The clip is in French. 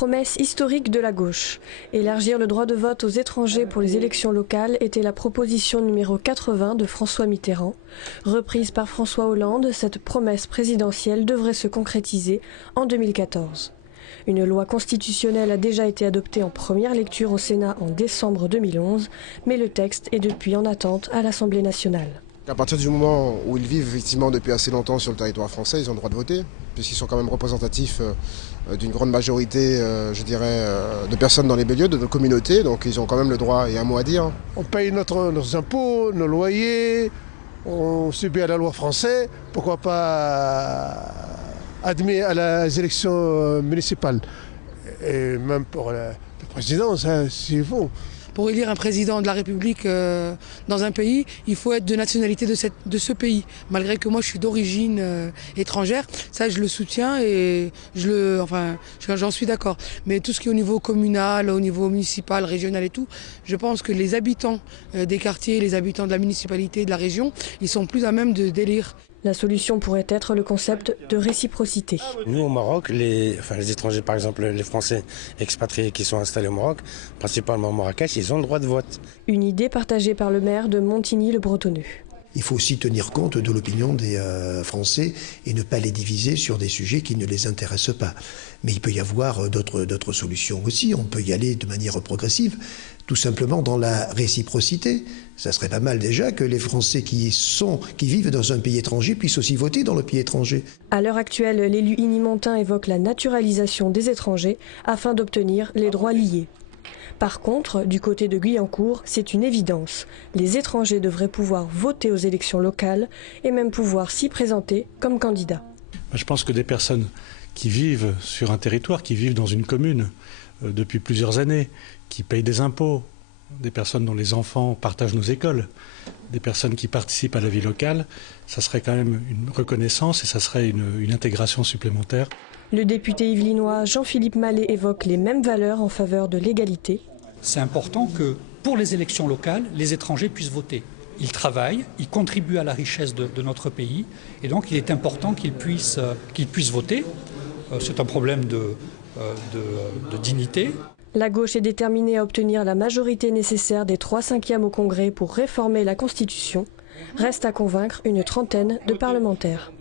promesse historique de la gauche. Élargir le droit de vote aux étrangers pour les élections locales était la proposition numéro 80 de François Mitterrand. Reprise par François Hollande, cette promesse présidentielle devrait se concrétiser en 2014. Une loi constitutionnelle a déjà été adoptée en première lecture au Sénat en décembre 2011, mais le texte est depuis en attente à l'Assemblée nationale. À partir du moment où ils vivent effectivement depuis assez longtemps sur le territoire français, ils ont le droit de voter, puisqu'ils sont quand même représentatifs d'une grande majorité, de personnes dans les lieux de nos communautés, donc ils ont quand même le droit et un mot à dire. On paye nos impôts, nos loyers, on subit à la loi française, pourquoi pas admis à les élections municipales. Et même pour la présidence, s'il faut. Pour élire un président de la République dans un pays, il faut être de nationalité de ce pays. Malgré que moi je suis d'origine étrangère, ça je le soutiens et j'en suis d'accord. Mais tout ce qui est au niveau communal, au niveau municipal, régional et tout, je pense que les habitants des quartiers, les habitants de la municipalité, de la région, ils sont plus à même d'élire. La solution pourrait être le concept de réciprocité. Nous au Maroc, les étrangers par exemple, les Français expatriés qui sont installés au Maroc, principalement à Marrakech, ils ont le droit de vote. Une idée partagée par le maire de Montigny-le-Bretonneux. Il faut aussi tenir compte de l'opinion des Français et ne pas les diviser sur des sujets qui ne les intéressent pas. Mais il peut y avoir d'autres solutions aussi. On peut y aller de manière progressive, tout simplement dans la réciprocité. Ça serait pas mal déjà que les Français qui vivent dans un pays étranger puissent aussi voter dans le pays étranger. À l'heure actuelle, l'élu Inimontin évoque la naturalisation des étrangers afin d'obtenir les droits liés. Par contre, du côté de Guyancourt, c'est une évidence. Les étrangers devraient pouvoir voter aux élections locales et même pouvoir s'y présenter comme candidats. Je pense que des personnes qui vivent sur un territoire, qui vivent dans une commune depuis plusieurs années, qui payent des impôts, des personnes dont les enfants partagent nos écoles, des personnes qui participent à la vie locale, ça serait quand même une reconnaissance et ça serait une intégration supplémentaire. Le député yvelinois Jean-Philippe Mallet évoque les mêmes valeurs en faveur de l'égalité. C'est important que pour les élections locales, les étrangers puissent voter. Ils travaillent, ils contribuent à la richesse de notre pays et donc il est important qu'ils puissent voter. C'est un problème de dignité. La gauche est déterminée à obtenir la majorité nécessaire des 3/5 au Congrès pour réformer la Constitution. Reste à convaincre une trentaine de parlementaires.